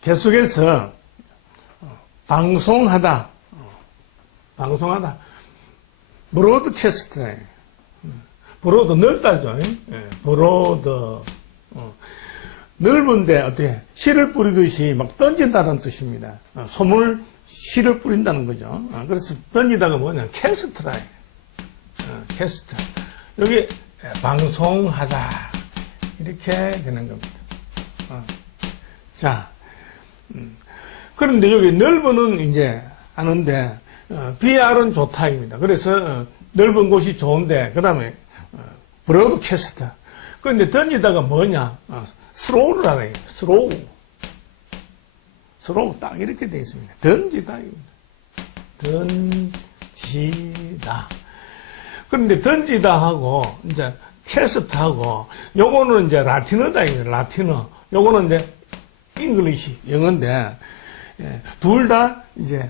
계속해서 방송하다. 브로드캐스트. 브로드 넓다죠. 브로드. 넓은데 어떻게 씨를 뿌리듯이 막 던진다는 뜻입니다. 소문을 씨를 뿌린다는 거죠. 그래서 던지다가 뭐냐, 캐스트라. 캐스트. 여기 방송하다 이렇게 되는 겁니다. 자, 그런데 여기 넓은은 이제 아는데 BR은 좋다입니다. 그래서 넓은 곳이 좋은데 그 다음에 브로드캐스트. 그런데 던지다가 뭐냐, 스로우를 하네요. 스로우 딱 이렇게 되어 있습니다. 던지다. 던지다. 그런데 던지다 하고 이제 캐스트 하고 요거는 이제 라틴어다. 라틴어. 요거는 이제 잉글리시 영어인데 둘 다 이제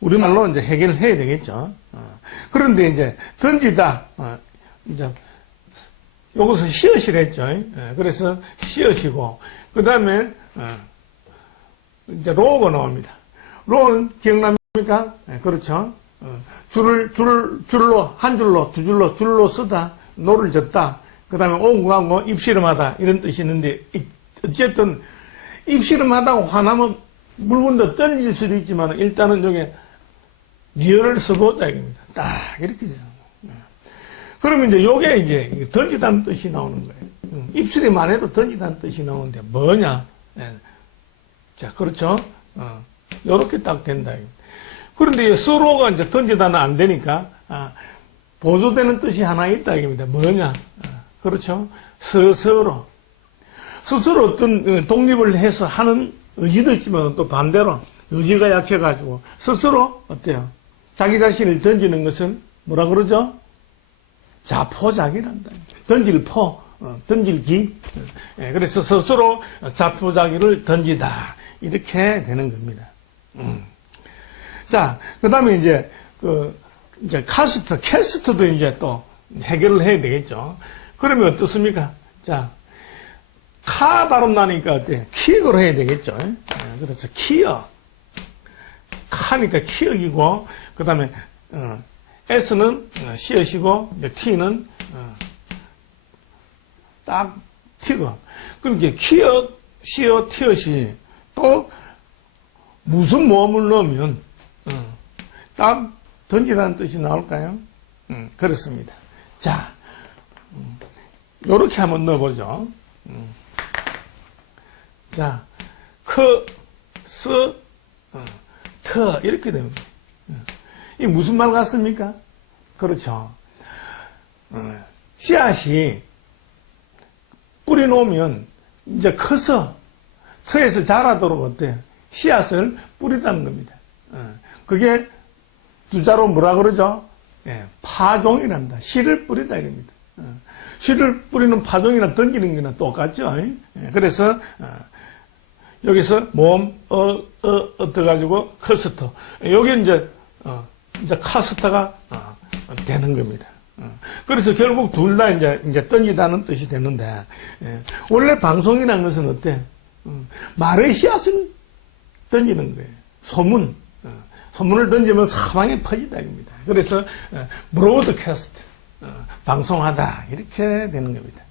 우리말로 이제 해결을 해야 되겠죠. 그런데 이제 던지다 이제 요것을 씨앗이라 했죠. 그래서 씨앗이고 그 다음에 이제 로우가 나옵니다. 로우는 기억납니까? 그렇죠. 줄로, 한 줄로, 두 줄로 쓰다, 노를 젓다, 그 다음에 오구하고 입씨름하다, 이런 뜻이 있는데, 어쨌든, 입씨름하다고 화나면 물건도 던질 수도 있지만, 일단은 여기 리얼을 써보자, 이겁니다. 딱, 이렇게 되죠. 그러면 이제 요게 이제 던지다는 뜻이 나오는 거예요. 입술이만 해도 던지다는 뜻이 나오는데, 뭐냐? 자, 그렇죠? 요렇게 딱 된다. 그런데 서로가 이제 던지다는 안 되니까, 보조되는 뜻이 하나 있다, 이겁니다. 뭐냐? 그렇죠? 스스로 어떤 독립을 해서 하는 의지도 있지만 또 반대로 의지가 약해가지고 스스로 어때요? 자기 자신을 던지는 것은 뭐라 그러죠? 자포자기란다. 던질 포, 던질 기. 그래서 스스로 자포자기를 던지다. 이렇게 되는 겁니다. 자, 그 다음에 이제, 이제 캐스트도 이제 또 해결을 해야 되겠죠. 그러면 어떻습니까? 자, 카 발음 나니까 어때? 키역으로 해야 되겠죠. 그래서 키역. 카니까 키역이고, 그 다음에, S는 씨앗이고, 이제 T는, 딱, 티거. 그러니까 키역, 씨앗, 티엇이 또 무슨 모음을 넣으면, 딱 던지라는 뜻이 나올까요? 그렇습니다. 자, 요렇게 한번 넣어보죠. 자, 터, 이렇게 됩니다. 이게 무슨 말 같습니까? 그렇죠. 씨앗이 뿌려놓으면 이제 커서 터에서 자라도록 어때요? 씨앗을 뿌리다는 겁니다. 그게 두자로 뭐라 그러죠? 파종이란다. 씨를 뿌리다 이겁니다. 씨를 뿌리는 파종이나 던지는 게나 똑같죠. 그래서 여기서 모음 떠가지고 커스터. 여기 이제 카스터가 되는 겁니다. 그래서 결국 둘 다 이제 던지다는 뜻이 되는데 원래 방송이라는 것은 어때? 말의 씨앗을 던지는 거예요. 소문을 던지면 사방에 퍼지다 입니다. 그래서 브로드캐스트 방송하다 이렇게 되는 겁니다.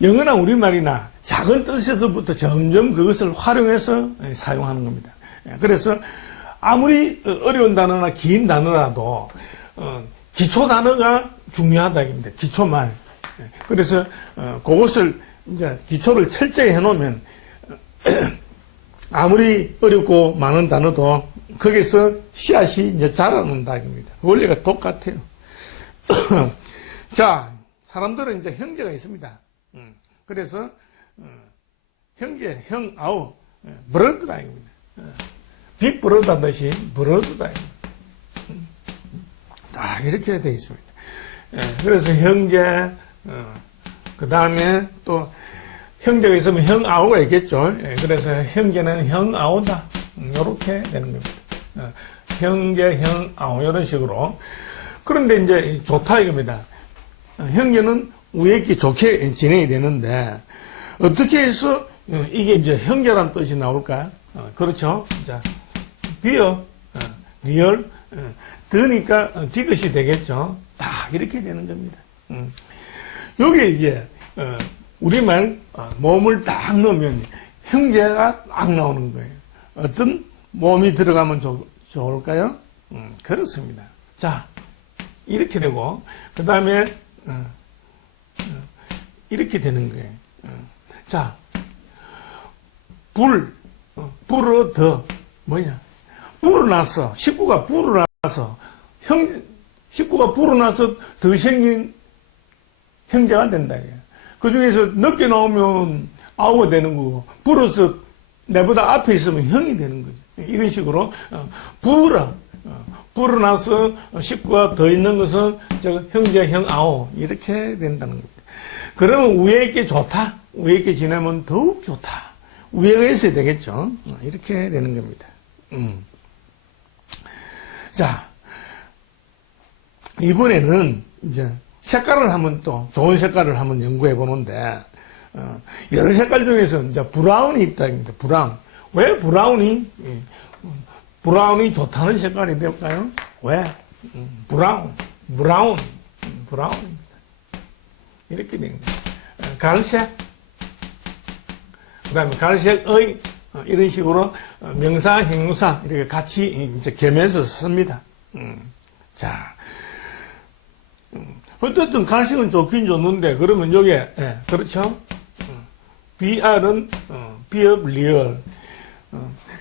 영어나 우리말이나 작은 뜻에서부터 점점 그것을 활용해서 사용하는 겁니다. 그래서 아무리 어려운 단어나 긴 단어라도 기초 단어가 중요하다 입니다. 기초말. 그래서 그것을 이제 기초를 철저히 해놓으면 아무리 어렵고 많은 단어도 거기서 씨앗이 이제 자라는다 입니다. 원리가 똑같아요. 자, 사람들은 이제 형제가 있습니다. 그래서 형제, 형, 아우, 브러드라 입니다. 빅 브러드 하듯이 브러드라. 다 이렇게 되어 있습니다. 그래서 형제, 그 다음에 또 형제가 있으면 형, 아우가 있겠죠. 그래서 형제는 형, 아우다. 이렇게 되는 겁니다. 형제, 형, 아우 이런 식으로. 그런데 이제 좋다 이겁니다. 형제는 우애기 좋게 진행이 되는데 어떻게 해서 이게 이제 형제란 뜻이 나올까? 그렇죠. 자, 비어, 리얼, 더니까 디귿이 되겠죠. 딱 이렇게 되는 겁니다. 여기에 이제 우리말 몸을 딱 넣으면 형제가 딱 나오는 거예요. 어떤 몸이 들어가면 좋을까요? 그렇습니다. 자, 이렇게 되고 그 다음에 이렇게 되는 거예요. 자, 불어 더 뭐냐? 불어나서 식구가 불어나서 식구가 불어나서 더 생긴 형제가 된다. 그 중에서 늦게 나오면 아우가 되는 거고 불어서 내보다 앞에 있으면 형이 되는 거죠. 이런 식으로 불어나서 식구가 더 있는 것은 형제, 형, 아우 이렇게 된다는 겁니다. 그러면 위에 있게 좋다. 위에 있게 지내면 더욱 좋다. 위에가 있어야 되겠죠. 이렇게 되는 겁니다. 자, 이번에는 이제 색깔을 한번 또 좋은 색깔을 한번 연구해 보는데 여러 색깔 중에서 이제 브라운이 있다. 브라운. 왜 브라운이 좋다는 색깔이 될까요? 왜? 브라운입니다. 이렇게 됩니다. 갈색. 그 다음에 갈색의 이런 식으로 명사, 형용사 이렇게 같이 이제 겸해서 씁니다. 자, 어쨌든 갈색은 좋긴 좋는데 그러면 여기에 그렇죠? BR은 비업 리얼.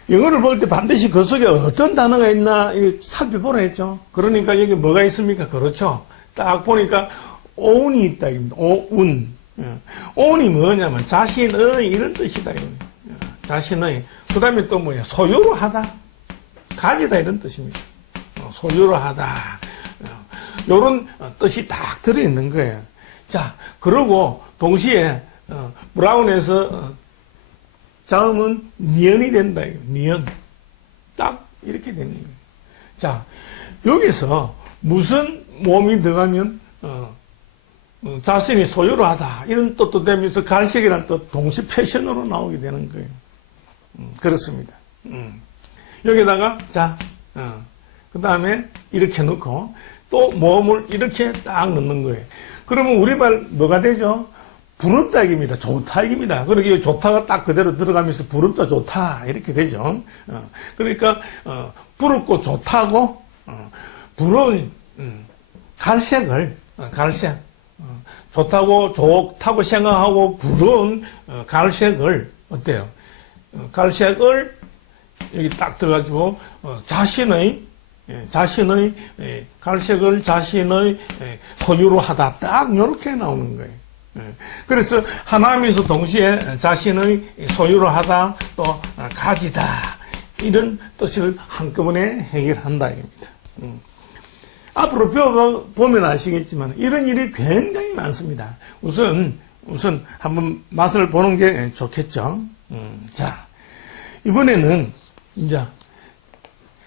영어를 볼 때 반드시 그 속에 어떤 단어가 있나 살펴보라 했죠. 그러니까 여기 뭐가 있습니까? 그렇죠. 딱 보니까 own이 있다. own. own이 뭐냐면 자신의 이런 뜻이다. 자신의. 그 다음에 또 뭐야? 소유로 하다. 가지다 이런 뜻입니다. 소유로 하다. 요런 뜻이 딱 들어있는 거예요. 자, 그러고 동시에 브라운에서 자음은 니언이 된다. 니언. 딱 이렇게 되는 거예요. 자, 여기서 무슨 몸이 들어가면 자신이 소유로 하다. 이런 뜻도 되면서 갈색이라는 뜻 동시 패션으로 나오게 되는 거예요. 그렇습니다. 여기다가 자, 그 다음에 이렇게 넣고 또 몸을 이렇게 딱 넣는 거예요. 그러면 우리말 뭐가 되죠? 부럽다 입니다. 좋다 입니다. 그러기에 좋다가 딱 그대로 들어가면서 부럽다 좋다 이렇게 되죠. 그러니까 부럽고 좋다고 부러운 갈색 좋다고 생각하고 부러운 갈색을 어때요? 갈색을 여기 딱 들어가지고 자신의 갈색을 자신의 소유로 하다 딱 이렇게 나오는 거예요. 그래서 하나면서 동시에 자신의 소유로 하다 또 가지다 이런 뜻을 한꺼번에 해결한다 이겁니다. 앞으로 배워보면 아시겠지만 이런 일이 굉장히 많습니다. 우선 한번 맛을 보는 게 좋겠죠. 자, 이번에는 이제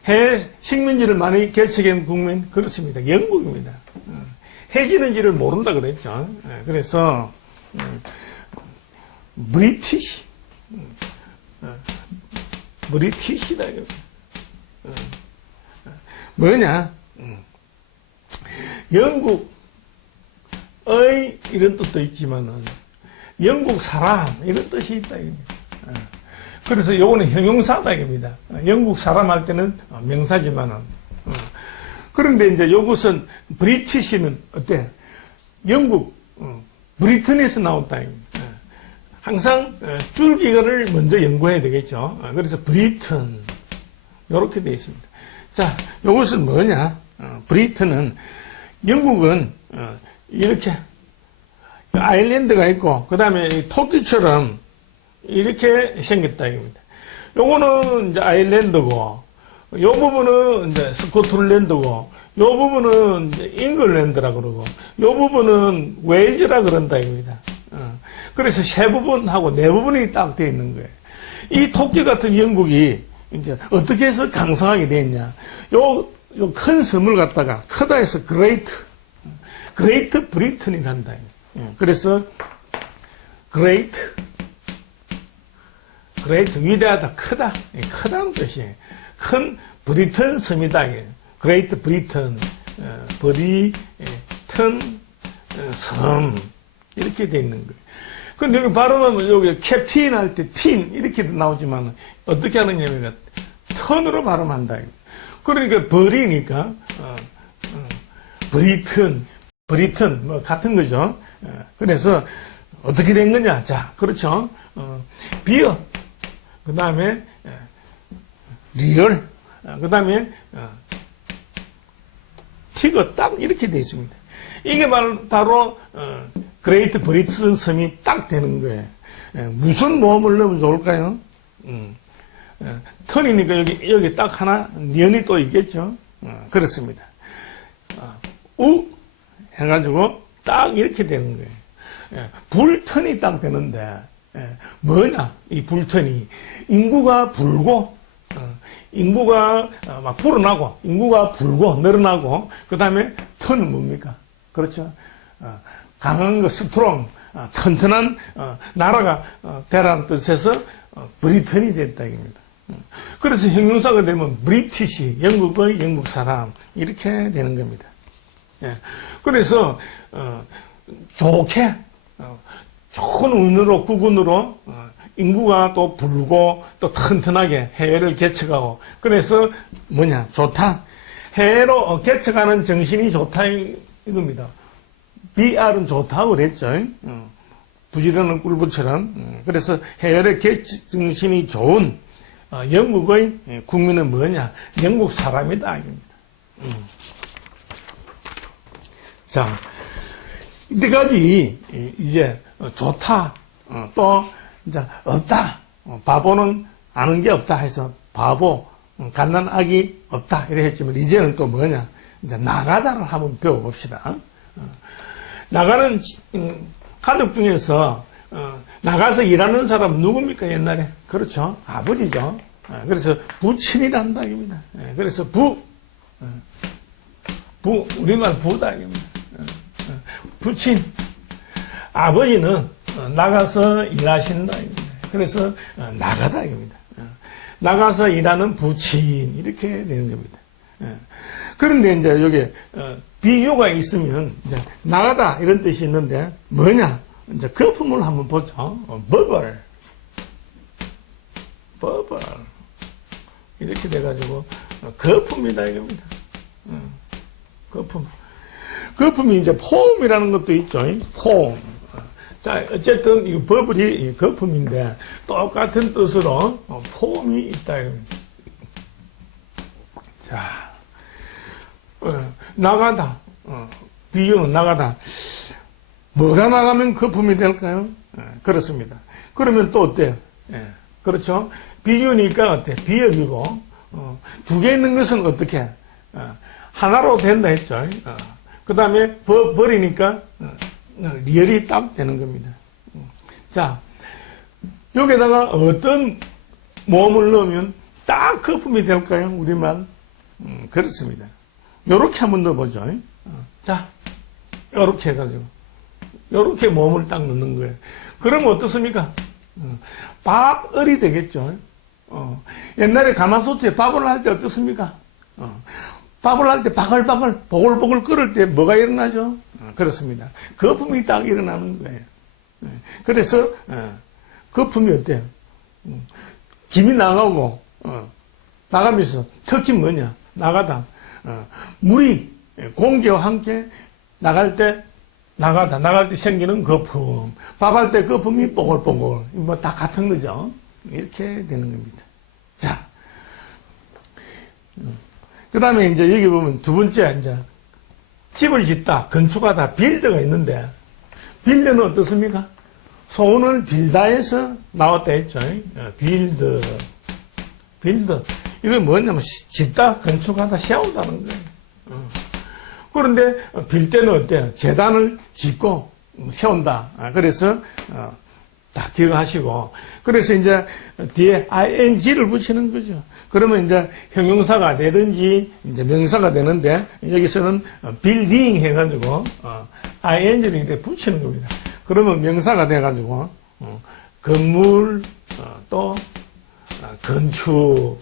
해외 식민지를 많이 개척한 국민 그렇습니다. 영국입니다. 해지는지를 모른다 그랬죠. 그래서 브리티시다. 뭐냐? 영국의 이런 뜻도 있지만은 영국 사람 이런 뜻이 있다. 그래서 요거는 형용사다 이겁니다. 영국 사람 할 때는 명사지만은. 그런데 이제 요것은 브리티시는 어때? 영국 브리튼에서 나왔다. 항상 줄기를 먼저 연구해야 되겠죠. 그래서 브리튼 이렇게 되어 있습니다. 자, 요것은 뭐냐? 브리튼은 영국은 이렇게 아일랜드가 있고 그 다음에 토끼처럼 이렇게 생겼다 이겁니다. 요거는 이제 아일랜드고 요 부분은 이제 스코틀랜드고, 요 부분은 이제 잉글랜드라 그러고, 요 부분은 웨일즈라 그런다 입니다. 그래서 세 부분하고 네 부분이 딱 되어 있는 거예요. 이 토끼 같은 영국이 이제 어떻게 해서 강성하게 됐냐? 요 큰 섬을 갖다가 크다 해서 그레이트 브리튼이란다. 그래서 그레이트 great, 위대하다, 크다. 크다는 뜻이에요. 큰 브리튼 섬이다. Great Britain, 브리튼 섬. 이렇게 돼 있는 거예요. 근데 여기 발음하면 여기 캡틴 할 때 틴 이렇게 나오지만 어떻게 하느냐면 턴으로 발음한다. 그러니까 벌이니까 브리튼 뭐 같은 거죠. 그래서 어떻게 된 거냐? 자, 그렇죠. 비어, 그 다음에 리얼, 그 다음에 티거 딱 이렇게 돼 있습니다. 이게 바로 그레이트 브리튼 섬이 딱 되는 거예요. 무슨 모음을 넣으면 좋을까요? 턴이니까 여기 딱 하나 니은이 또 있겠죠. 그렇습니다. 우 해가지고 딱 이렇게 되는 거예요. 불턴이 딱 되는데 뭐냐 이 불턴이 인구가 불고 인구가 막 불어나고 인구가 불고 늘어나고 그 다음에 턴은 뭡니까? 그렇죠. 강한 거 스트롱 튼튼한 나라가 되라는 뜻에서 브리턴이 됐다 입니다. 그래서 형용사가 되면 브리티시 영국의 영국 사람 이렇게 되는 겁니다. 그래서 좋게 좋은 운으로 국운으로 인구가 또 불고 또 튼튼하게 해외를 개척하고 그래서 뭐냐 좋다 해외로 개척하는 정신이 좋다 이겁니다. BR은 좋다고 그랬죠. 부지런한 꿀벌처럼. 그래서 해외의 개척 정신이 좋은 영국의 국민은 뭐냐 영국 사람이다 이겁니다. 자, 이때까지 이제 좋다, 또 이제 없다, 바보는 아는 게 없다 해서 바보, 갓난아기 없다 이래 했지만 이제는 또 뭐냐 이제 나가다를 한번 배워봅시다. 나가는 가족 중에서 나가서 일하는 사람 누굽니까 옛날에? 그렇죠, 아버지죠. 그래서 부친이란다 이겁니다. 그래서 우리말 부다 이겁니다. 부친 아버지는 나가서 일하신다 이겁니다. 그래서 나가다 이겁니다. 나가서 일하는 부친 이렇게 되는 겁니다. 그런데 이제 여기 비유가 있으면 이제 나가다 이런 뜻이 있는데 뭐냐 이제 거품을 한번 보죠. 버블 이렇게 돼가지고 거품이다 이겁니다. 거품이 이제 폼이라는 것도 있죠. 폼. 자, 어쨌든 이 버블이 거품인데 똑같은 뜻으로 폼이 있다 이겁니다. 자, 나가다. 비유는 나가다. 뭐가 나가면 거품이 될까요? 그렇습니다. 그러면 또 어때요? 그렇죠. 비유니까 어때? 비역이고 두 개 있는 것은 어떻게? 하나로 된다 했죠. 그 다음에 버리니까 리얼이 딱 되는 겁니다. 자, 여기다가 어떤 모음을 넣으면 딱 거품이 될까요? 우리말. 그렇습니다. 요렇게 한번 넣어보죠. 자, 요렇게 해가지고 요렇게 모음을 딱 넣는 거예요. 그러면 어떻습니까? 밥을이 되겠죠. 옛날에 가마솥에 밥을 할 때 어떻습니까? 밥을 할 때 바글바글 보글보글 끓을 때 뭐가 일어나죠? 그렇습니다. 거품이 딱 일어나는 거예요. 그래서 거품이 어때요? 김이 나가고 나가면서 특징 뭐냐? 나가다 물이 공기와 함께 나갈 때 나갈 때 생기는 거품. 밥할 때 거품이 뽀글뽀글. 뭐 다 같은 거죠. 이렇게 되는 겁니다. 자, 그 다음에 이제 여기 보면 두 번째 이제 집을 짓다, 건축하다, 빌드가 있는데 빌드는 어떻습니까? 소원을 빌다에서 나왔다 했죠. 빌드. 이게 뭐냐면 짓다, 건축하다, 세운다는 거예요. 그런데 빌 때는 어때요? 재단을 짓고 세운다. 그래서 다 기억하시고 그래서 이제 뒤에 ing를 붙이는 거죠. 그러면 이제 형용사가 되든지 이제 명사가 되는데 여기서는 building 해가지고 ing를 이렇게 붙이는 겁니다. 그러면 명사가 돼가지고 건물 또 건축,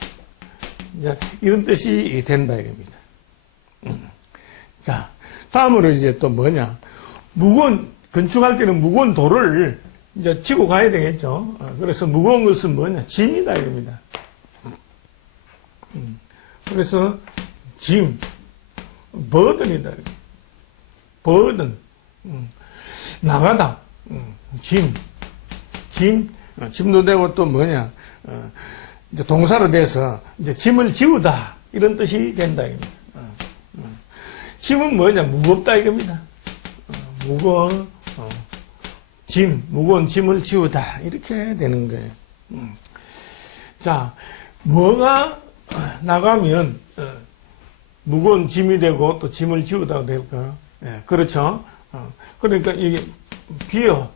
이제 이런 뜻이 된다 이겁니다. 자, 다음으로 이제 또 뭐냐? 건축할 때는 무거운 돌을 이제 지고 가야 되겠죠. 그래서 무거운 것은 뭐냐? 짐이다 이겁니다. 그래서 짐, 버든이다. 버든, 나가다, 짐도 되고 또 뭐냐? 이제 동사로 돼서 이제 짐을 지우다 이런 뜻이 된다 이겁니다. 짐은 뭐냐? 무겁다 이겁니다. 무거운 짐을 지우다 이렇게 되는 거예요. 자, 뭐가 나가면 무거운 짐이 되고 또 짐을 지우다가 될까요? 예, 그렇죠. 그러니까 이게 비어,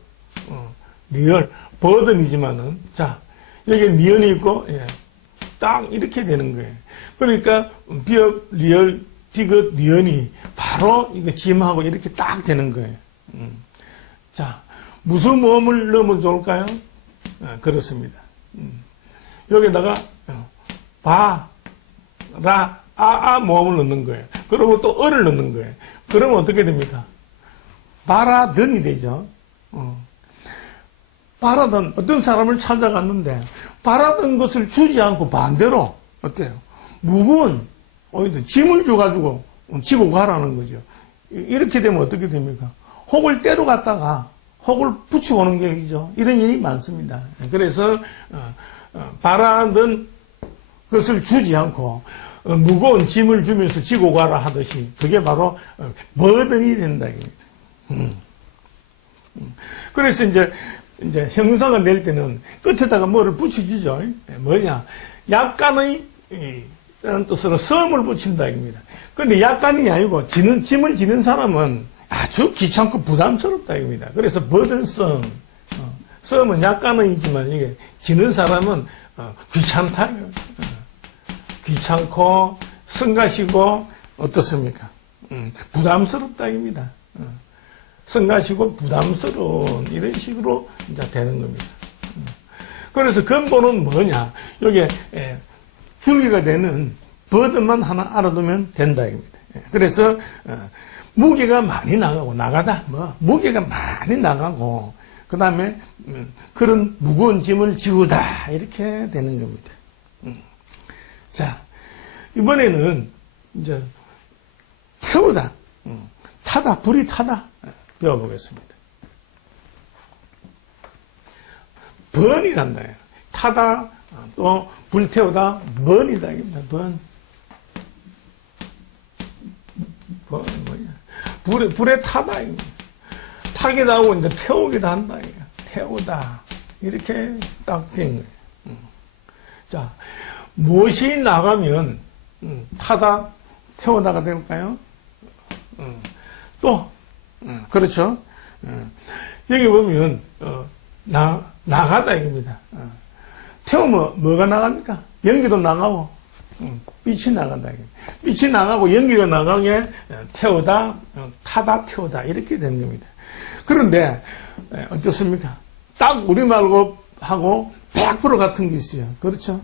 리얼, 버든이지만은 자, 여기 니언이 있고 예, 딱 이렇게 되는 거예요. 그러니까 비어, 리얼, 디귿, 니언이 바로 이거 짐하고 이렇게 딱 되는 거예요. 자, 무슨 모음을 넣으면 좋을까요? 그렇습니다. 여기다가 모음을 넣는 거예요. 그리고 또 어를 넣는 거예요. 그러면 어떻게 됩니까? 바라든이 되죠. 바라던 어떤 사람을 찾아갔는데 바라던 것을 주지 않고 반대로 어때요? 무거운 짐을 줘가지고 지고 가라는 거죠. 이렇게 되면 어떻게 됩니까? 혹을 때로 갔다가 혹을 붙이고 오는 격이죠. 이런 일이 많습니다. 그래서 바라던 것을 주지 않고 무거운 짐을 주면서 지고 가라 하듯이 그게 바로 버든이 된다. 그래서 이제 형용사가 낼 때는 끝에다가 뭐를 붙여주죠. 뭐냐? 약간의 라는 뜻으로 섬을 붙인다 입니다. 그런데 약간이 아니고 짐을 지는 사람은 아주 귀찮고 부담스럽다 입니다. 그래서 버든섬, 섬은 약간의이지만 이게 지는 사람은 귀찮다. 귀찮고 성가시고 어떻습니까? 부담스럽다 입니다. 성가시고 부담스러운 이런 식으로 이제 되는 겁니다. 그래서 근본은 뭐냐? 여기에 줄기가 되는 버든만 하나 알아두면 된다 입니다. 그래서 무게가 많이 나가다 무게가 많이 나가고 그 다음에 그런 무거운 짐을 지우다 이렇게 되는 겁니다. 자, 이번에는 이제 태우다, 타다, 불이 타다 배워보겠습니다. 번이란다. 타다, 또 불태우다, 번이다. 번. 뭐냐? 불에 타다. 타기도 하고 이제 태우기도 한다. 태우다. 이렇게 딱 된 거예요. 자, 무엇이 나가면 타다, 태우다가 될까요? 또 그렇죠. 여기 보면 나가다 이겁니다. 태우면 뭐가 나갑니까? 연기도 나가고 빛이 나간다. 빛이 나가고 연기가 나가게 태우다, 타다, 태우다 이렇게 되는 겁니다. 그런데 어떻습니까? 딱 우리말고 하고 100% 같은 게 있어요. 그렇죠?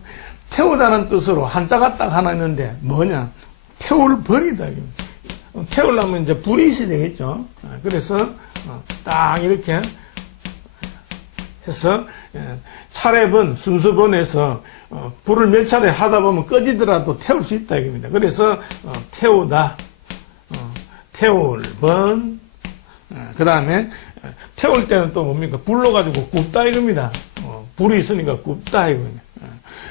태우다는 뜻으로 한자가 딱 하나 있는데 뭐냐? 태울 번이다. 태우려면 이제 불이 있어야 되겠죠. 그래서 딱 이렇게 해서 차례번, 순서번에서 불을 몇 차례 하다 보면 꺼지더라도 태울 수 있다 이겁니다. 그래서 태우다, 태울 번, 그 다음에 태울 때는 또 뭡니까? 불로 가지고 굽다 이겁니다. 불이 있으니까 굽다 이겁니다.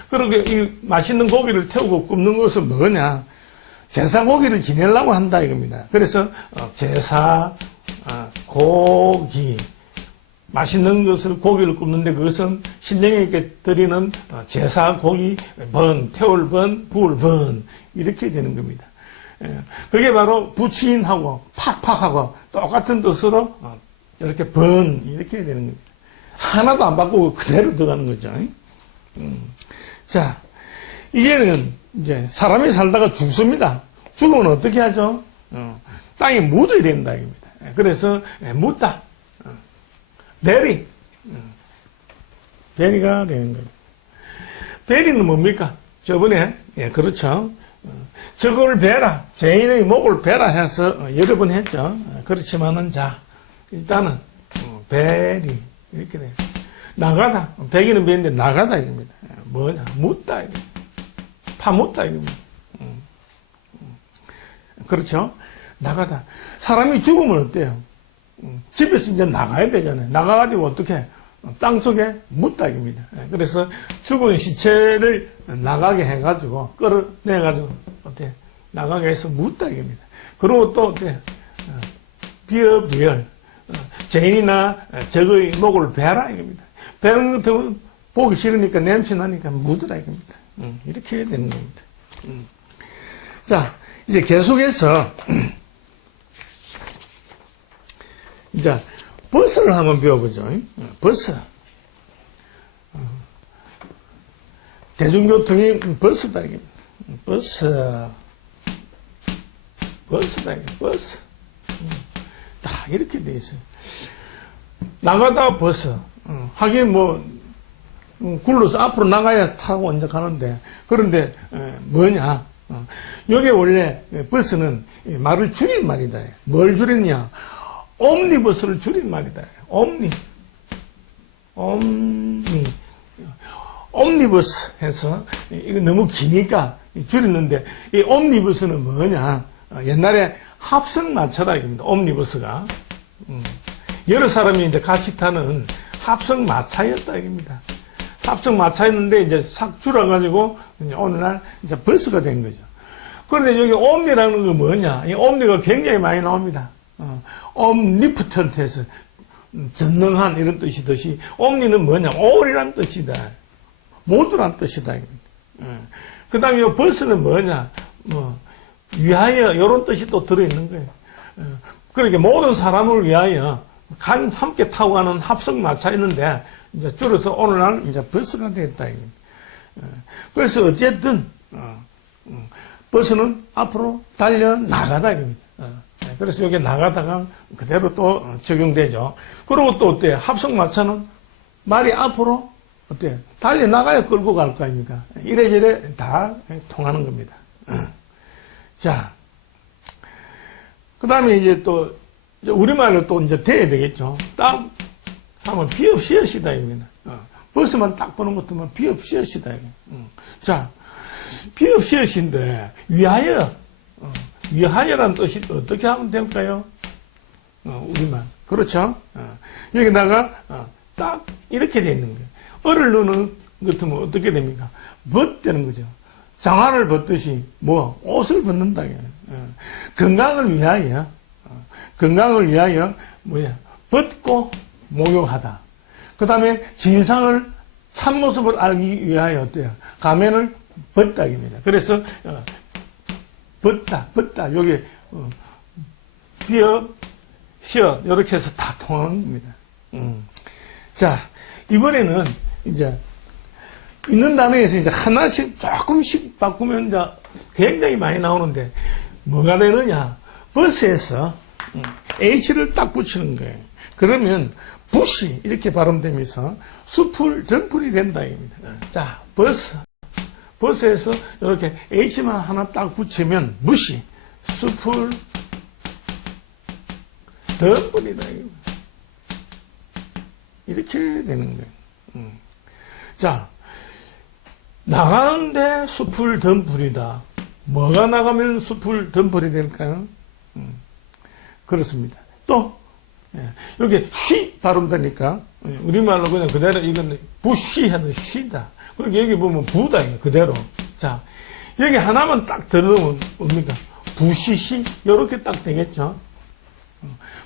그렇게 이 맛있는 고기를 태우고 굽는 것은 뭐냐? 제사 고기를 지내려고 한다 이겁니다. 그래서 제사, 고기, 맛있는 것을 고기를 굽는데 그것은 신령에게 드리는 제사 고기 번, 태울 번, 부을 번 이렇게 되는 겁니다. 그게 바로 부친하고 팍팍하고 똑같은 뜻으로 이렇게 번 이렇게 되는 겁니다. 하나도 안 바꾸고 그대로 들어가는 거죠. 자, 이제는 이제 사람이 살다가 죽습니다. 죽으면 어떻게 하죠? 땅에 묻어야 된다 이겁니다. 그래서 묻다, bury, 베리가 되는 거예요. 베리는 뭡니까? 저번에, 그렇죠. 저걸 베라, 죄인의 목을 베라 해서 여러 번 했죠. 그렇지만은, 자, 일단은, 베리, 이렇게 돼요. 나가다, 베기는 베인데 나가다, 이겁니다. 뭐냐, 묻다, 이겁니다. 파묻다, 이겁니다. 그렇죠? 나가다. 사람이 죽으면 어때요? 집에서 이제 나가야 되잖아요. 나가가지고 어떻게? 땅속에 묻다, 이겁니다. 그래서 죽은 시체를 나가게 해가지고, 끌어내가지고, 어때? 나가게 해서 묻다, 이겁니다. 그리고 또 어때? 비열. 죄인이나 적의 목을 베라, 이겁니다. 베는 것 같으면 보기 싫으니까 냄새 나니까 묻으라, 이겁니다. 이렇게 해야 되는 겁니다. 자, 이제 계속해서, 이제, 버스를 한번 배워보죠. 버스. 대중교통이 버스다, 이게. 버스다, 이게. 버스. 다 이렇게 돼 있어요. 나가다 버스. 하긴 뭐, 굴러서 앞으로 나가야 타고 이제 가는데, 그런데, 뭐냐. 여기 원래 버스는 말을 줄인 말이다. 뭘 줄였냐. 옴니버스를 줄인 말이다. 옴니버스 해서, 이거 너무 기니까 줄였는데, 이 옴니버스는 뭐냐. 옛날에 합성마차다, 이겁니다. 옴니버스가. 여러 사람이 이제 같이 타는 합성마차였다, 이겁니다. 합성마차였는데, 이제 싹 줄여가지고, 오늘날 이제 버스가 된 거죠. 그런데 여기 옴니라는 건 뭐냐. 이 옴니가 굉장히 많이 나옵니다. 옴니프턴트에서 전능한 이런 뜻이듯이 옴니는 뭐냐, 올이란 뜻이다. 모두란 뜻이다. 그 다음에 버스는 뭐냐, 위하여 이런 뜻이 또 들어있는 거예요. 그러니까 모든 사람을 위하여 함께 타고 가는 합성마차 있는데 이제 줄여서 오늘날 이제 버스가 됐다. 그래서 어쨌든 버스는 앞으로 달려 나가다. 그래서 여기 나가다가 그대로 또 적용되죠. 그리고 또 어때요? 합성마차는 말이 앞으로 어때요? 달려나가야 끌고 갈 거 아닙니까? 이래저래 다 통하는 겁니다. 자, 그 다음에 이제 또, 우리말로 또 이제 돼야 되겠죠. 딱 하면 비읍시엇이다입니다. 버스만 딱 보는 것도만 비읍시엇이다. 자, 비읍시엇인데, 위하여. 위하여라는 뜻이 어떻게 하면 될까요? 우리말. 그렇죠? 여기다가, 딱, 이렇게 돼 있는 거예요. 어를 넣는 것 같으면 어떻게 됩니까? 벗되는 거죠. 장화를 벗듯이, 옷을 벗는다. 건강을 위하여, 벗고 목욕하다. 그 다음에 진상을, 참모습을 알기 위하여 어때요? 가면을 벗다입니다. 그래서, 벗다. 여기, 비읍, 시옷, 이렇게 해서 다 통하는 겁니다. 자, 이번에는 이제, 있는 단어에서 이제 하나씩 조금씩 바꾸면 이제 굉장히 많이 나오는데, 뭐가 되느냐? 버스에서 H를 딱 붙이는 거예요. 그러면, 붓이 이렇게 발음되면서, 수풀, 덤풀이 된다. 자, 버스에서 이렇게 H만 하나 딱 붙이면 무시, 수풀, 덤불이다. 이렇게 되는 거예요. 자, 나가는데 수풀, 덤불이다. 뭐가 나가면 수풀, 덤불이 될까요? 그렇습니다. 또, 이렇게 쉬 발음되니까, 우리말로 그냥 그대로 이건 부쉬 하는 쉬다. 그리고 여기 보면 부다, 그대로. 자, 여기 하나만 딱 들어놓으면 뭡니까? 부시시? 요렇게 딱 되겠죠?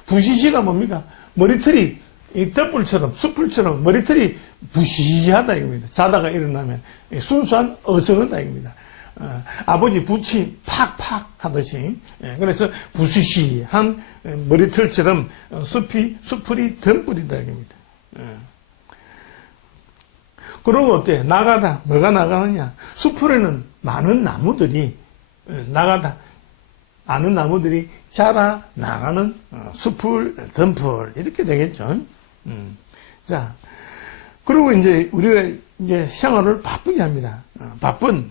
부시시가 뭡니까? 머리털이, 이 덤불처럼, 숯불처럼 머리털이 부시하다, 이겁니다. 자다가 일어나면 순수한 어성하다, 이겁니다. 아버지 붓이 팍팍 하듯이. 그래서 부시시한 머리털처럼 수풀이 덤불이다, 이겁니다. 그러고 어때? 나가다. 뭐가 나가느냐? 수풀에는 많은 나무들이 많은 나무들이 자라 나가는 수풀, 덤풀 이렇게 되겠죠. 자, 그리고 이제 우리가 이제 생활을 바쁘게 합니다. 바쁜,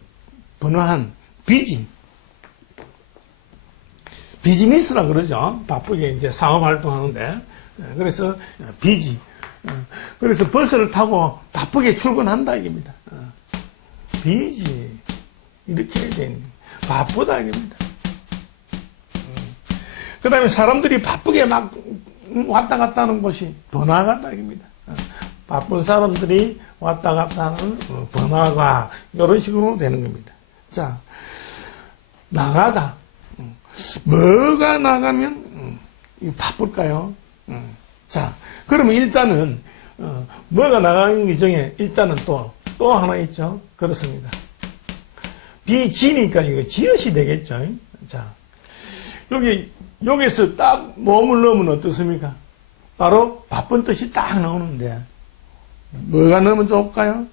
번화한, 비지. 비즈니스라 그러죠. 바쁘게 이제 사업 활동하는데. 그래서 비지. 그래서 버스를 타고 바쁘게 출근한다, 이겁니다. 비지. 이렇게 해야 되는 거예요. 바쁘다, 이겁니다. 그 다음에 사람들이 바쁘게 막 왔다 갔다 하는 곳이 번화가다, 이겁니다. 바쁜 사람들이 왔다 갔다 하는 번화가, 이런 식으로 되는 겁니다. 자, 나가다. 뭐가 나가면 바쁠까요? 자, 그러면 일단은 뭐가 나가는 게 중에 일단은 또 하나 있죠. 그렇습니다. 비지니까 이거 지읒이 되겠죠. 자, 여기서 딱 몸을 넣으면 어떻습니까? 바로 바쁜 뜻이 딱 나오는데 뭐가 넣으면 좋을까요?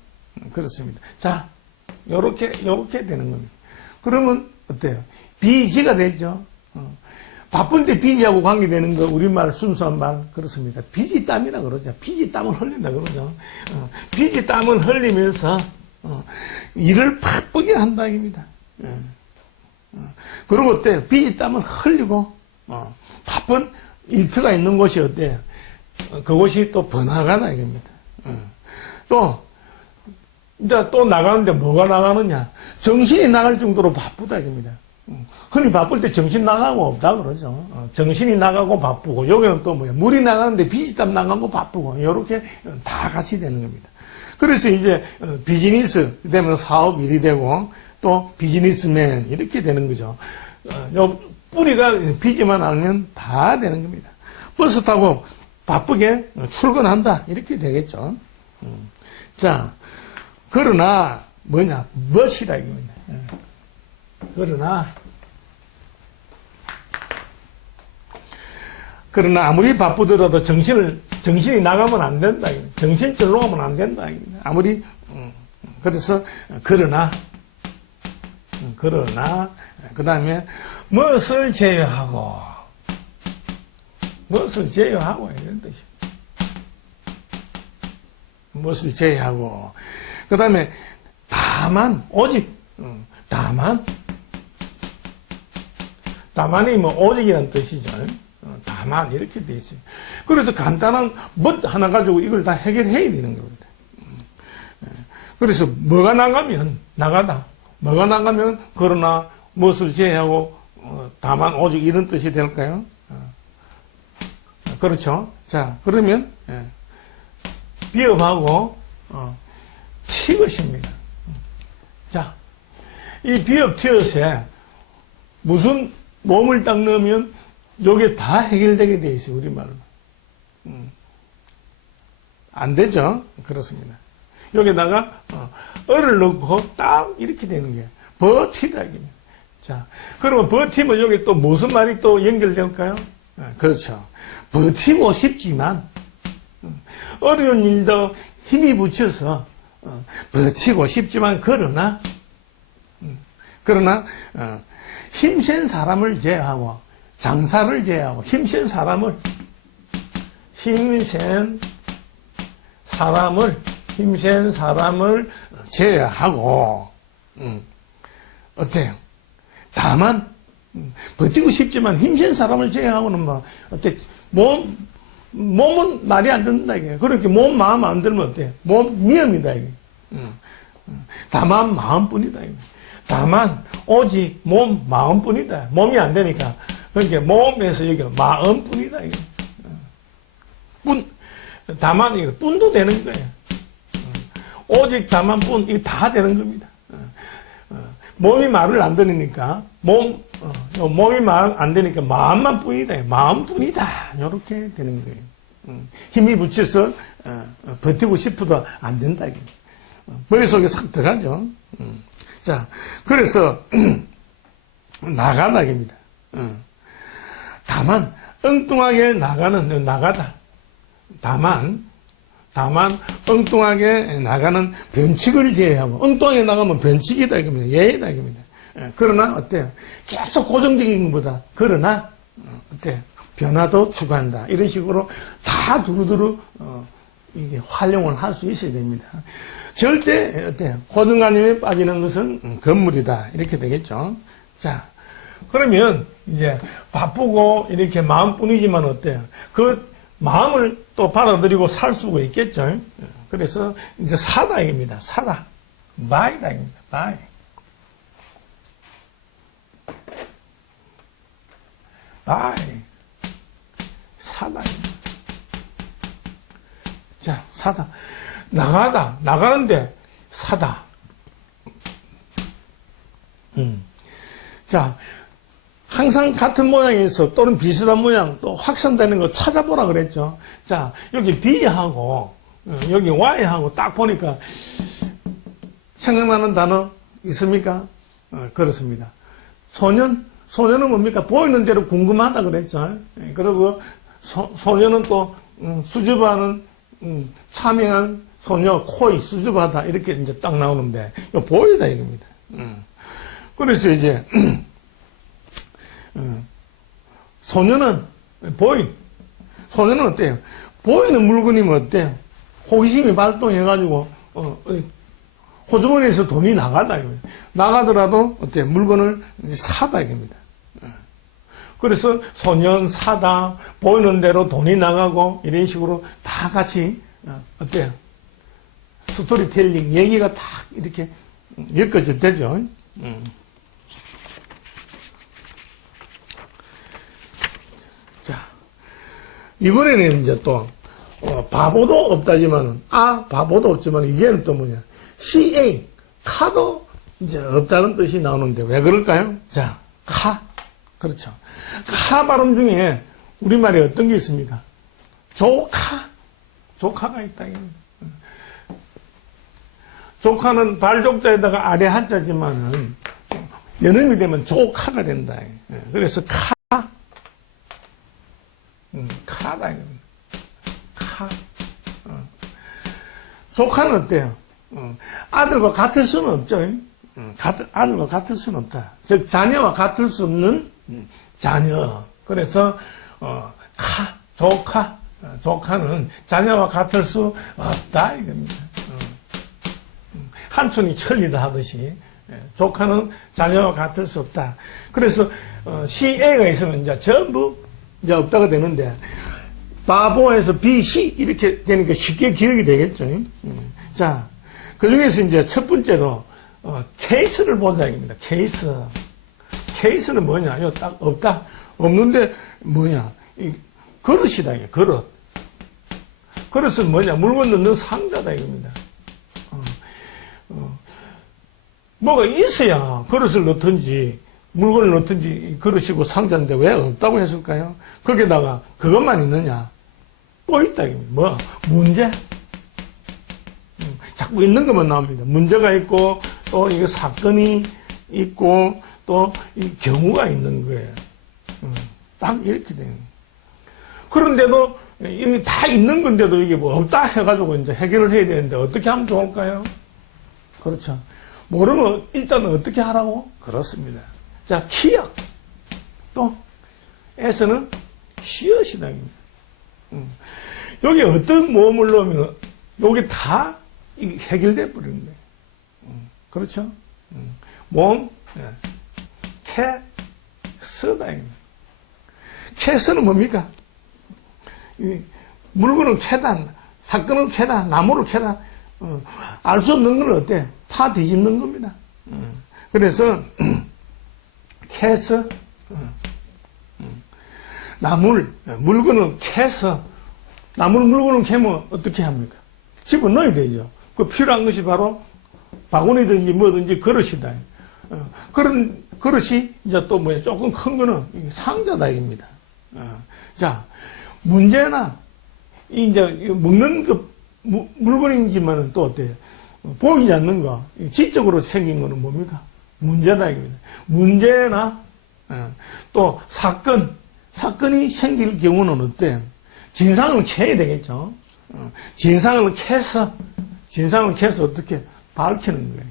그렇습니다. 자, 요렇게 되는 겁니다. 그러면 어때요? 비지가 되죠. 바쁜데 비지하고 관계되는 거 우리말 순수한 말 그렇습니다. 비지 땀이라 그러죠. 비지 땀을 흘린다 그러죠. 비지 땀을 흘리면서 일을 바쁘게 한다 입니다. 그리고 어때요? 비지 땀을 흘리고 바쁜 일터가 있는 곳이 어때요? 그곳이 또 번화가다 이겁니다. 이제 또 나가는데 뭐가 나가느냐? 정신이 나갈 정도로 바쁘다 이겁니다. 흔히 바쁠 때 정신 나가고 없다 그러죠. 정신이 나가고 바쁘고, 여기는 또 뭐야? 물이 나가는데 비지땀 나가고 바쁘고, 이렇게 다 같이 되는 겁니다. 그래서 이제 비즈니스 되면 사업 일이 되고, 또 비즈니스맨 이렇게 되는 거죠. 뿌리가 비지만 알면 다 되는 겁니다. 버스 타고 바쁘게 출근한다 이렇게 되겠죠. 자, 그러나 뭐냐? 멋이라 이겁니다. 그러나 아무리 바쁘더라도 정신이 나가면 안 된다. 정신줄로 가면 안 된다. 아무리 그래서 그러나 그 다음에 무엇을 제어하고 이런 뜻이에요. 무엇을 제어하고 그 다음에 다만 오직 다만이 뭐 오직이라는 뜻이죠. 다만 이렇게 돼 있어요. 그래서 간단한 뭐 하나 가지고 이걸 다 해결해야 되는 겁니다. 그래서 뭐가 나가면 나가다. 뭐가 나가면 그러나 무엇을 제외하고 다만 오직 이런 뜻이 될까요? 그렇죠. 자, 그러면 비읍하고 티것입니다. 자, 이 비읍 티엇에 무슨 몸을 딱 넣으면 요게 다 해결되게 돼 있어요, 우리말로. 안 되죠? 그렇습니다. 여기다가, 어를 넣고 딱 이렇게 되는 게, 버티다, 이게. 자, 그러면 버티면 여기 또 무슨 말이 또 연결될까요? 그렇죠. 버티고 싶지만, 어려운 일도 힘이 붙여서, 버티고 싶지만, 그러나, 힘센 사람을 제외하고, 장사를 제외하고, 힘센 사람을 제외하고, 어때요? 다만, 버티고 싶지만 힘센 사람을 제외하고는 뭐, 어때? 몸은 말이 안 듣는다, 이게. 그렇게 몸, 마음 안 들면 어때요? 몸, 위험이다, 이게. 다만 마음뿐이다, 이게. 다만, 오직 몸, 마음뿐이다. 몸이 안 되니까. 그러니까 몸에서 여기 마음뿐이다, 이게. 다만, 이거 뿐도 되는 거예요. 오직 다만 뿐, 이거 다 되는 겁니다. 몸이 말을 안 들으니까, 몸이 말 안 되니까 마음만 뿐이다. 마음뿐이다. 이렇게 되는 거예요. 힘이 붙여서, 버티고 싶어도 안 된다. 머릿속에 싹 들어가죠. 자, 그래서, 나가다입니다. 다만, 엉뚱하게 나가다. 다만, 엉뚱하게 나가는 변칙을 제외하고, 엉뚱하게 나가면 변칙이다, 이겁니다. 예의다, 이겁니다. 그러나, 어때요? 계속 고정적인 것보다, 그러나, 어때요? 변화도 추구한다. 이런 식으로 다 두루두루, 이게 활용을 할 수 있어야 됩니다. 절대 어때요? 고정관념에 빠지는 것은 건물이다. 이렇게 되겠죠. 자, 그러면 이제 바쁘고 이렇게 마음뿐이지만 어때요? 그 마음을 또 받아들이고 살 수가 있겠죠. 그래서 이제 사다 이겁니다. 사다. buy다 이겁니다. buy. buy. 사다. 자, 사다. 나가다. 나가는데 사다. 자, 항상 같은 모양에서 또는 비슷한 모양 또 확산되는 거 찾아보라 그랬죠. 자, 여기 B하고 여기 Y하고 딱 보니까 생각나는 단어 있습니까? 그렇습니다. 소년은 뭡니까? 보이는 대로 궁금하다 그랬죠. 그리고 소년은 또 수줍어하는 참여한 소녀, 코이, 수줍하다 이렇게 이제 딱 나오는데 이거 보이다 이겁니다. 그래서 이제 소녀는 소녀는 어때요? 보이는 물건이면 어때요? 호기심이 발동해가지고 호주머니에서 돈이 나가다 이겁니다. 나가더라도 어때요? 물건을 사다 이겁니다. 그래서 소년 사다 보이는 대로 돈이 나가고 이런 식으로 다 같이 어때요? 스토리텔링 얘기가 다 이렇게 엮어져 되죠. 자, 이번에는 이제 또 바보도 없다지만 바보도 없지만 이제는 또 뭐냐? CA 카도 이제 없다는 뜻이 나오는데 왜 그럴까요? 자, 그렇죠. 카 발음 중에 우리말에 어떤 게 있습니까? 조카가 있다. 조카는 발족자에다가 아래 한자지만은 연음이 되면 조카가 된다. 그래서 카다. 조카는 어때요? 아들과 같을 수는 없죠. 아들과 같을 수는 없다. 즉 자녀와 같을 수 없는 자녀. 그래서 조카는 자녀와 같을 수 없다 이겁니다. 한촌이 천리다 하듯이 조카는 자녀와 같을 수 없다. 그래서 CA가 있으면 이제 전부 이제 없다가 되는데 바보에서 B, C 이렇게 되니까 쉽게 기억이 되겠죠. 자, 그 중에서 이제 첫 번째로 케이스를 보자 입니다. 케이스는 뭐냐? 이거 딱 없다. 없는데 뭐냐? 그릇이다. 이게 그릇. 그릇은 뭐냐? 물건 넣는 상자다 이겁니다. 뭐가 있어야 그릇을 넣든지 물건을 넣든지 그릇이고 상자인데 왜 없다고 했을까요? 거기다가 그것만 있느냐? 또 있다. 뭐? 문제? 자꾸 있는 것만 나옵니다. 문제가 있고 또 이게 사건이 있고 또 이 경우가 있는 거예요. 딱 이렇게 되는 거예요. 그런데도 이게 다 있는 건데도 이게 뭐 없다 해가지고 이제 해결을 해야 되는데 어떻게 하면 좋을까요? 그렇죠. 모르면 일단 어떻게 하라고? 그렇습니다. 자, 기억. 또, S는 시엇이다. 여기 어떤 모음을 넣으면 여기 다 해결돼 버리는 거예요. 그렇죠? 모음, 캐스다. 캐스는 뭡니까? 물건을 캐다, 사건을 캐다, 나무를 캐다, 알 수 없는 건 어때? 파 뒤집는 겁니다. 그래서 캐서 물건을 캐서 물건을 캐면 어떻게 합니까? 집어넣어야 되죠. 그 필요한 것이 바로 바구니든지 뭐든지 그릇이다. 그런 그릇이 이제 또 뭐야 조금 큰 거는 상자다 이겁니다. 자, 문제나 이제 먹는 그 물건이지만은 또 어때요? 보이지 않는 거, 지적으로 생긴 거는 뭡니까? 문제다 이겁니다. 문제나 또 사건이 생길 경우는 어때요? 진상을 캐야 되겠죠. 진상을 캐서 어떻게 밝히는 거예요.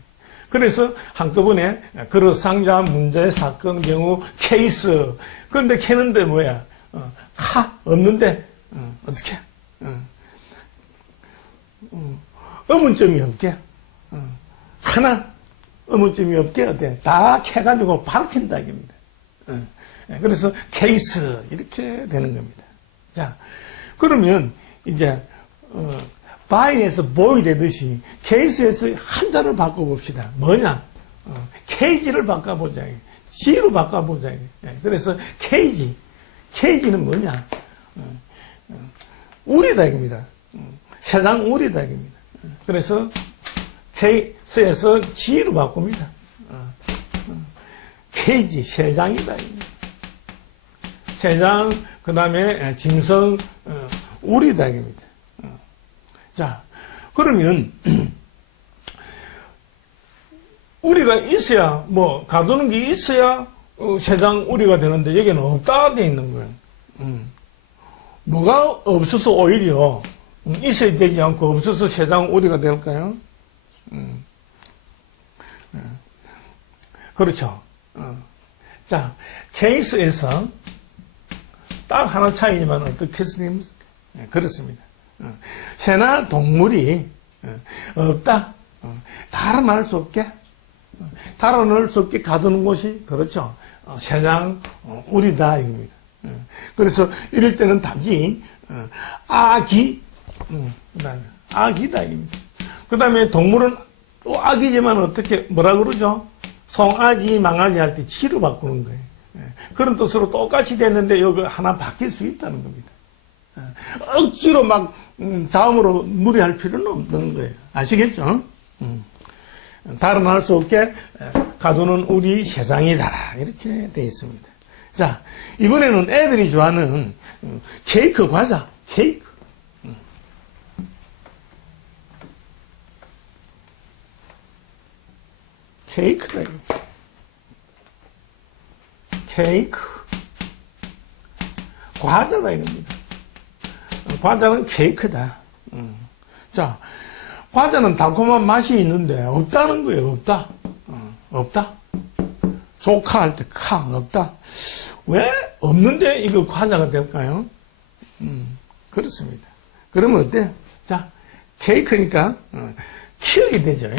그래서 한꺼번에 그릇, 상자, 문제, 사건, 경우, 케이스. 그런데 캐는데 뭐야? 없는데 어떻게? 의문점이 없게, 하나 의문점이 없게 어때? 다 캐가지고 밝힌다 이겁니다. 그래서 케이스 이렇게 되는 겁니다. 자, 그러면 이제 바이에서 보이 되듯이 케이스에서 한자를 바꿔봅시다. 뭐냐? 케이지를 바꿔보자. G로 바꿔보자. 그래서 케이지는 뭐냐? 우리다 이겁니다. 세상 우리다 이겁니다. 그래서 케이스에서 G로 바꿉니다. 케이지, 세상이다 이겁니다. 세상, 그 다음에 짐승, 우리다 이겁니다. 자, 그러면 우리가 있어야 가두는 게 있어야 세상 우리가 되는데 여기는 없다 돼 있는 거예요. 뭐가 없어서 오히려 있어야 되지 않고 없어서 세상 우리가 될까요? 그렇죠. 자, 케이스에서 딱 하나 차이지만 어떻겠습니까? 그렇습니다. 새나 동물이 없다. 달아날 수 없게, 달아날 수 없게 가두는 곳이, 그렇죠. 세상, 우리다, 이겁니다. 그래서 이럴 때는 단지, 아기, 아기다, 이겁니다. 그 다음에 동물은 또 아기지만 어떻게, 뭐라 그러죠? 송아지, 망아지 할 때 지로 바꾸는 거예요. 그런 뜻으로 똑같이 됐는데 여기 하나 바뀔 수 있다는 겁니다. 억지로 막 자음으로 무리할 필요는 없는 거예요. 아시겠죠? 달아날 수 없게 가두는 우리 세상이다. 이렇게 되어 있습니다. 자, 이번에는 애들이 좋아하는 케이크 과자. 케이크. 케이크다. 케이크. 과자다 이겁니다. 과자는 케이크다. 자, 과자는 달콤한 맛이 있는데 없다는 거예요. 없다. 없다. 조카 할 때 없다. 왜 없는데 이거 과자가 될까요? 그렇습니다. 그러면 어때? 자, 케이크니까 키우게 되죠.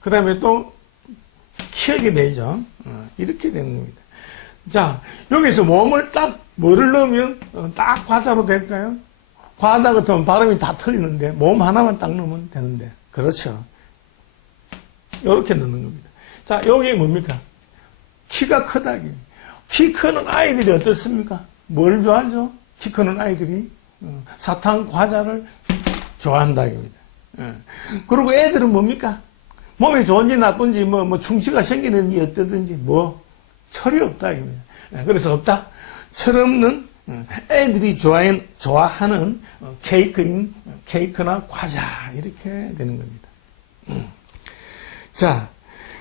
그 다음에 또 키우게 되죠. 이렇게 되는 겁니다. 자, 여기서 뭐를 넣으면 딱 과자로 될까요? 과자 같으면 발음이 다 틀리는데 몸 하나만 딱 넣으면 되는데. 그렇죠. 이렇게 넣는 겁니다. 자, 여기 뭡니까? 키가 크다. 키 크는 아이들이 어떻습니까? 뭘 좋아하죠? 키 크는 아이들이 사탕, 과자를 좋아한다. 이겁니다. 그리고 애들은 뭡니까? 몸에 좋은지 나쁜지 충치가 생기는지 어떠든지 철이 없다. 이겁니다. 그래서 없다. 철 없는 애들이 좋아하는 케이크나 과자 이렇게 되는 겁니다. 자,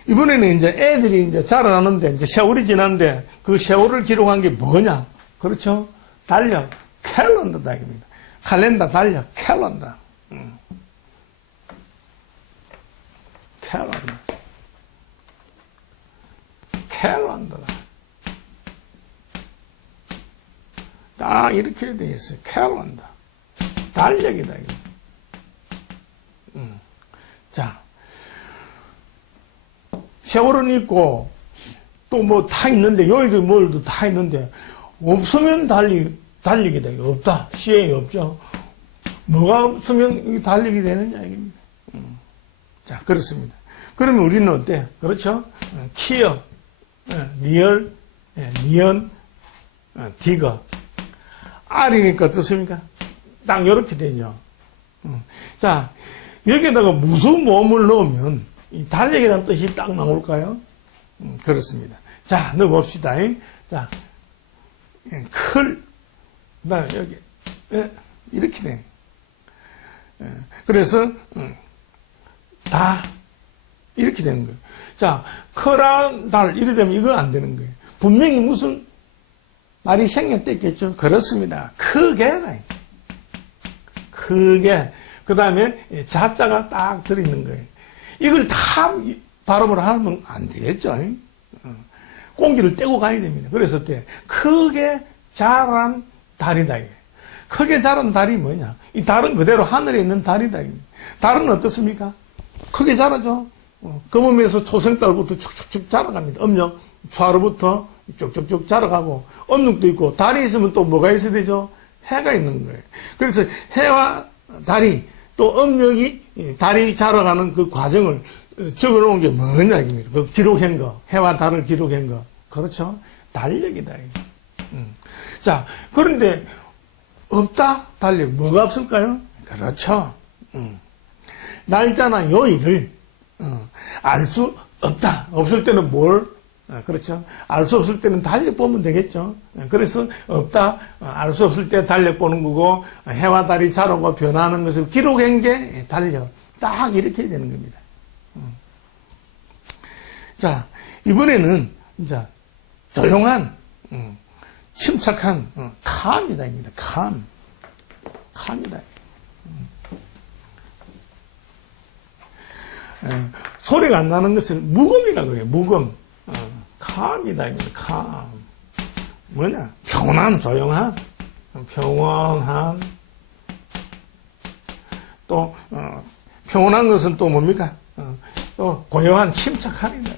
이번에는 이제 애들이 이제 자라나는데 이제 세월이 지났는데 그 세월을 기록한 게 뭐냐? 그렇죠? 달력, 캘린더다 이겁니다. 칼렌더, 달력, 캘린더. 캘린더다. 딱 이렇게 되어 있어요. 캘린더. 달력이다, 이거. 자. 세월은 있고, 또 다 있는데, 여기도 뭘도 다 있는데, 없으면 달력이다, 이거. 없다. 시행이 없죠. 뭐가 없으면 달력이 되느냐, 이겁니다. 자, 그렇습니다. 그러면 우리는 어때? 그렇죠? 키어, 리얼, 니언, 디거. R이니까 어떻습니까? 딱 이렇게 되죠. 자, 여기에다가 무슨 모음을 넣으면 이 달력이라는 뜻이 딱 나올까요? 그렇습니다. 자, 넣어봅시다. 자, 그다음에 여기 이렇게 돼. 그래서 다 이렇게 되는 거예요. 자, 커랑 달 이렇게 되면 이거 안 되는 거예요. 분명히 무슨 말이 생략됐겠죠? 그렇습니다. 크게, 그 다음에 자자가 딱 들어있는 거예요. 이걸 다 발음을 하면 안 되겠죠? 꽁기를 떼고 가야 됩니다. 그래서 크게 자란 달이다. 크게 자란 달이 뭐냐? 이 달은 그대로 하늘에 있는 달이다. 달은 어떻습니까? 크게 자라죠. 검음에서 초생달부터 축축축 자라갑니다. 음력 초하루부터 쭉쭉쭉 자라가고, 음력도 있고, 달이 있으면 또 뭐가 있어야 되죠? 해가 있는 거예요. 그래서 해와 달이, 또 음력이, 달이 자라가는 그 과정을 적어 놓은 게 뭐냐, 입니다. 그 기록한 거, 해와 달을 기록한 거. 그렇죠? 달력이다. 자, 그런데, 없다? 달력. 뭐가 없을까요? 그렇죠. 날짜나 요일을, 알 수 없다. 없을 때는 뭘? 그렇죠. 알 수 없을 때는 달력 보면 되겠죠. 그래서 없다. 알 수 없을 때 달력 보는 거고, 해와 달이 자라고 변하는 것을 기록한 게 달력. 딱 이렇게 되는 겁니다. 자, 이번에는, 이제, 조용한, 침착한, calm이다. calm이다. 소리가 안 나는 것을 무금이라고 그래요. 무금. calm이다. calm. 뭐냐? 평온한, 조용한, 평온한. 또, 평온한 것은 또 뭡니까? 또, 고요한, 침착함이다.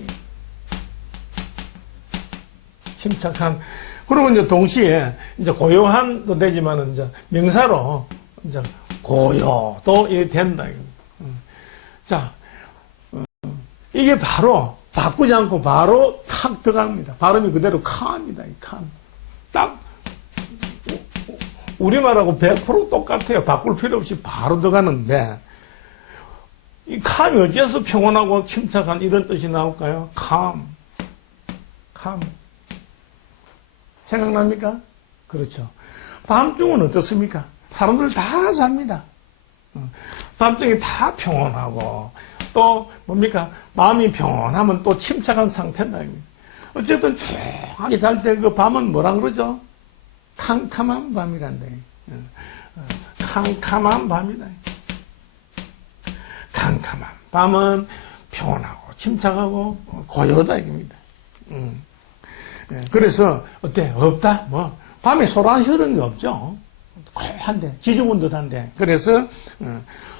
침착한. 그리고 이제 동시에, 이제 고요한도 되지만은, 이제 명사로, 이제 고요도 된다. 자, 이게 바로, 바꾸지 않고 바로 탁 들어갑니다. 발음이 그대로 calm입니다. calm. 딱, 우리말하고 100% 똑같아요. 바꿀 필요 없이 바로 들어가는데, 이 calm이 어째서 평온하고 침착한 이런 뜻이 나올까요? calm. 생각납니까? 그렇죠. 밤중은 어떻습니까? 사람들 다 잡니다. 밤중에 다 평온하고, 또, 뭡니까? 마음이 평온하면 또 침착한 상태다. 어쨌든 조용하게 잘 때 그 밤은 뭐라 그러죠? 캄캄한 밤이란다. 캄캄한 밤이다. 캄캄한 밤은 평온하고, 침착하고, 고요하다. 이겁니다. 그래서, 어때? 없다? 뭐, 밤에 소란스러운 게 없죠? 고요한데, 기죽은 듯한데. 그래서,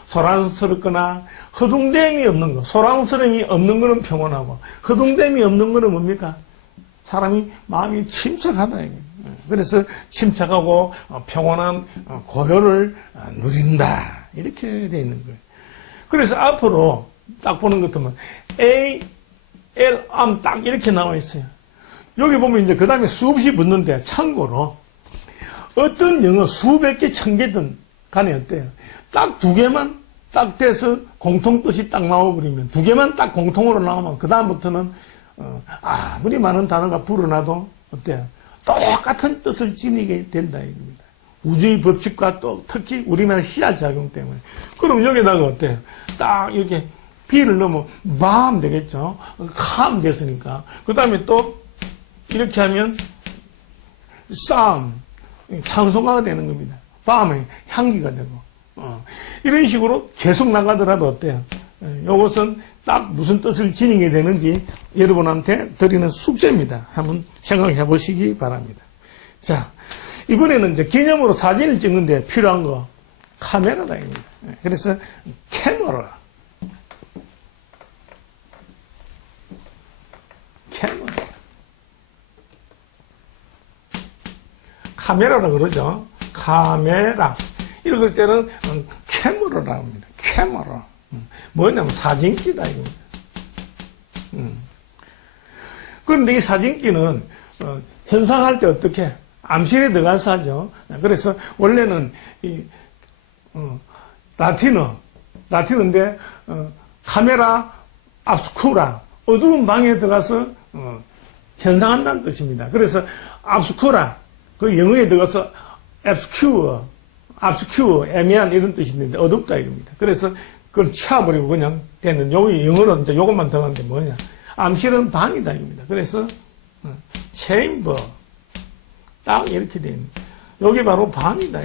소란스럽거나, 허둥댐이 없는 거, 소란스러움이 없는 거는 평온하고, 허둥댐이 없는 거는 뭡니까? 사람이 마음이 침착하다. 그래서, 침착하고, 평온한 고요를 누린다. 이렇게 되어 있는 거예요. 그래서 앞으로 딱 보는 것 같으면, A, L, 암 딱 이렇게 나와 있어요. 여기 보면 이제 그 다음에 수없이 붙는데, 참고로, 어떤 영어 수백 개, 천 개든 간에 어때요? 딱 두 개만 딱 돼서 공통뜻이 딱 나와버리면, 두 개만 딱 공통으로 나오면, 그다음부터는, 아무리 많은 단어가 불어나도, 어때요? 똑같은 뜻을 지니게 된다, 이겁니다. 우주의 법칙과 또 특히 우리나라 시야작용 때문에. 그럼 여기다가 어때요? 딱 이렇게 B를 넣으면 밤 되겠죠? calm 됐으니까. 그 다음에 또, 이렇게 하면, 찬송가가 되는 겁니다. 밤에 향기가 되고. 이런 식으로 계속 나가더라도 어때요? 이것은 딱 무슨 뜻을 지니게 되는지 여러분한테 드리는 숙제입니다. 한번 생각해 보시기 바랍니다. 자, 이번에는 이제 기념으로 사진을 찍는데 필요한 거, 카메라다입니다. 그래서, 캐머라. 카메라라 그러죠. 카메라. 이럴 때는 캐머라라고 합니다. 캐머라. 뭐냐면 사진기다, 이겁니다. 그런데 이 사진기는, 현상할 때 어떻게? 암실에 들어가서 하죠. 그래서 원래는 라틴어인데, 카메라 압스쿠라. 어두운 방에 들어가서, 현상한다는 뜻입니다. 그래서 압스쿠라. 그 영어에 들어가서 obscure, 애매한 이런 뜻이 있는데 어둡다 이겁니다. 그래서 그걸 치워버리고 그냥 되는, 여기 영어는 이제 요것만 더한데 뭐냐. 암실은 방이다 이겁니다. 그래서 chamber. 딱 이렇게 되어 있는. 여기 바로 방이다.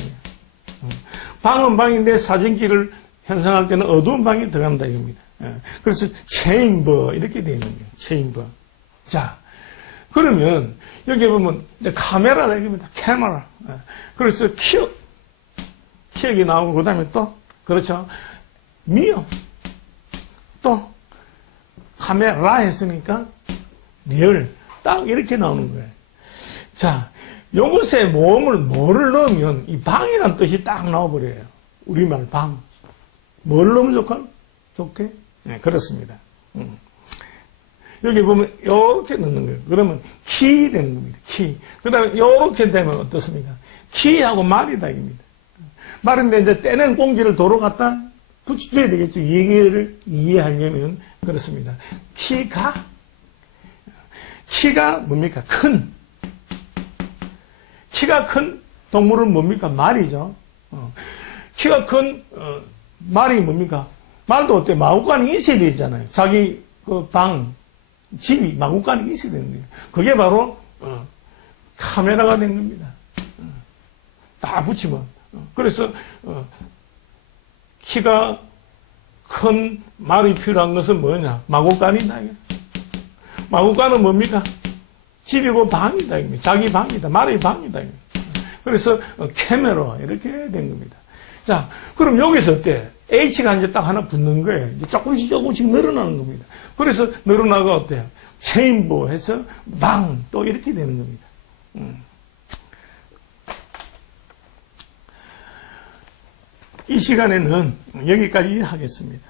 방은 방인데 사진기를 현상할 때는 어두운 방에 들어간다 이겁니다. 그래서 chamber 이렇게 되어 있는 거예요. chamber. 자. 그러면, 여기 보면, 이제 카메라라, 이겁니다. 카메라. 그래서, 기억이 나오고, 그 다음에 또, 그렇죠. 미어. 또, 카메라 했으니까, 리얼. 딱 이렇게 나오는 거예요. 자, 요것에 뭐를 넣으면 이 방이라는 뜻이 딱 나와버려요. 우리말 방. 뭘 넣으면 좋게? 네, 그렇습니다. 여기 보면 이렇게 넣는 거예요. 그러면 키 되는 겁니다. 키. 그 다음에 이렇게 되면 어떻습니까? 키하고 말이다 입니다. 말인데 이제 떼낸 공기를 도로 갖다 붙여줘야 되겠죠. 이 얘기를 이해하려면 그렇습니다. 키가 뭡니까? 키가 큰 동물은 뭡니까? 말이죠. 키가 큰 말이 뭡니까? 말도 어때? 마구간이 있어야 되잖아요. 자기 그 집이 마구간이 있어야 되는 거예요. 그게 바로 카메라가 된 겁니다. 다 붙이면. 그래서 키가 큰 말이 필요한 것은 뭐냐? 마구간이다. 마구간은 뭡니까? 집이고 방이다. 자기 방이다. 말의 방이다. 그래서 카메라 이렇게 된 겁니다. 자, 그럼 여기서 어때? H가 이제 딱 하나 붙는 거예요. 이제 조금씩 늘어나는 겁니다. 그래서 늘어나가 어때요? 체인보 해서 방 또 이렇게 되는 겁니다. 이 시간에는 여기까지 하겠습니다.